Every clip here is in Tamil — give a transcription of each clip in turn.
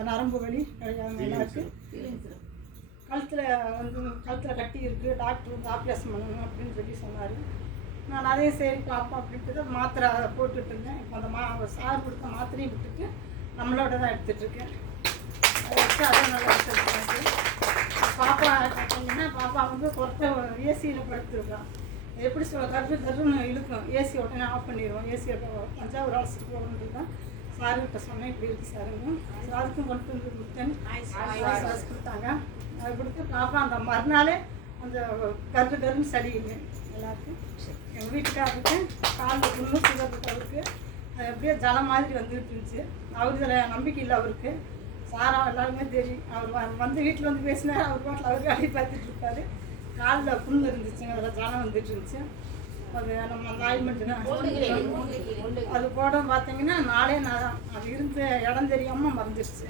அந்த நரம்பு வலி கிடையாது, நல்லா இருக்குது. கழுத்தில் கட்டி இருக்குது, டாக்டர் வந்து ஆப்ரேஷன் பண்ணணும் அப்படின்னு சொன்னார். நான் அதையும் சரி பார்ப்போம் அப்படின்ட்டு மாத்திரை போட்டுட்டு இருந்தேன். இப்போ அந்த சார் கொடுத்த மாத்திரையும் விட்டுட்டு நம்மளோட தான் எடுத்துகிட்ருக்கேன். அதை வச்சு அதை நல்லா எடுத்துருக்கு. பாப்பா பார்த்தீங்கன்னா பாப்பா வந்து பொறுத்த ஏசியில் படுத்துருக்கான். எப்படி தருன்னு இழுக்கும், ஏசி உடனே ஆஃப் பண்ணிடுவோம். ஏசியை தஞ்சாவூர் அழைச்சிட்டு போகணுன்றது தான் சாருக்கிட்ட சொன்னேன். இப்படி இருக்குது சாருங்க. சாருக்கும் கொண்டு வந்து கொடுத்தேன், கொடுத்தாங்க. அதை கொடுத்து பாப்பா அந்த மறுநாளே அந்த கருன்னு சரியில்லை எல்லாருக்கும். எங்கள் வீட்டுக்காரருக்கு காலில் புண்ணு சுகருக்கு அது எப்படியோ ஜலம் மாதிரி வந்துகிட்டு இருந்துச்சு. அவர் இதில் நம்பிக்கை இல்லை அவருக்கு. சாரா எல்லாருமே தெரியும். அவர் வந்து வீட்டில் வந்து பேசினார். அவர் பாட்டில் அவருக்கு அடி பார்த்துட்டு இருப்பார். காலில் புண்ணு இருந்துச்சுங்க, அதில் ஜலம் வந்துட்டு இருந்துச்சு. அது நம்ம அந்த ஆயில்மெண்ட்டுனா அது போட பார்த்தீங்கன்னா நாளே நான் அது இருந்த இடம் தெரியாமல் மறந்துடுச்சு.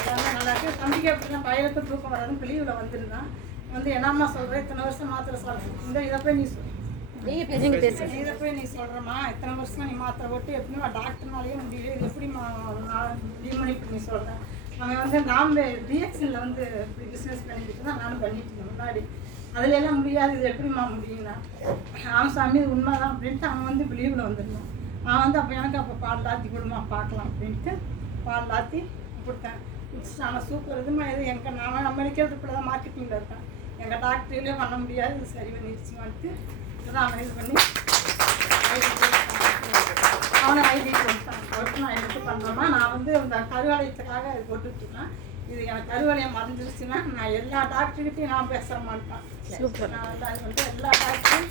எல்லாமே நல்லா இருக்குது. தம்பிக்கு அப்படின்னா பையனுக்கு தூக்கம் வராதுன்னு லீவில் வந்துருந்தான். வந்து என்னம்மா சொல்கிறேன், இத்தனை வருஷம் மாத்திரை சொல்கிறேன், இதை போய் நீ இதை போய் நீ சொல்கிறம்மா, இத்தனை வருஷம் நீ மாத்திரை போட்டு எப்படிமா டாக்டர்னாலேயே முடியல, இது எப்படிமா டிமனி பண்ணி சொல்கிறேன். அவன் வந்து நாம் ரியாக்ஷனில் வந்து இப்படி பிஸ்னஸ் பண்ணிக்கிட்டு தான் நானும் பண்ணிட்டு இருந்தேன் முன்னாடி. அதில் எல்லாம் முடியாது, இது எப்படிமா முடியும்னா அவன் சாமி இது உண்மை தான் அப்படின்ட்டு அவன் வந்து இப்போ லீவில் வந்துருந்தான். அவன் வந்து அப்போ எனக்கு அப்போ பால் லாத்தி கொடுமா பார்க்கலாம் அப்படின்ட்டு பால் லாத்தி கொடுத்தேன். ஆனால் சூப்பர் இதுமா எது எங்கள் நான் மெடிக்கல் இப்படி தான் மார்க்கெட்டிங்கில் இருக்கேன். எங்கள் டாக்டர்லேயே பண்ண முடியாது, இது சரி பண்ணிடுச்சுமான்ட்டு இதுதான் அவன் இது பண்ணி அவனை ஐடி கொடுத்தான். கொடுத்து நான் எடுத்து பண்ணோம்னா நான் வந்து இந்த கருவளையத்துக்காக இது போட்டுட்ருக்கேன். இது எனக்கு கருவளையம் மறைஞ்சிருச்சுன்னா நான் எல்லா டாக்டர்கிட்டையும் நான் பேச மாட்டேன். சூப்பர். நான் இது வந்து எல்லா டாக்டரும்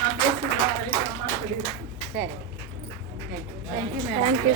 நான் பேசுகிறேன் சொல்லியிருக்கேன். சரி, தேங்க்யூ.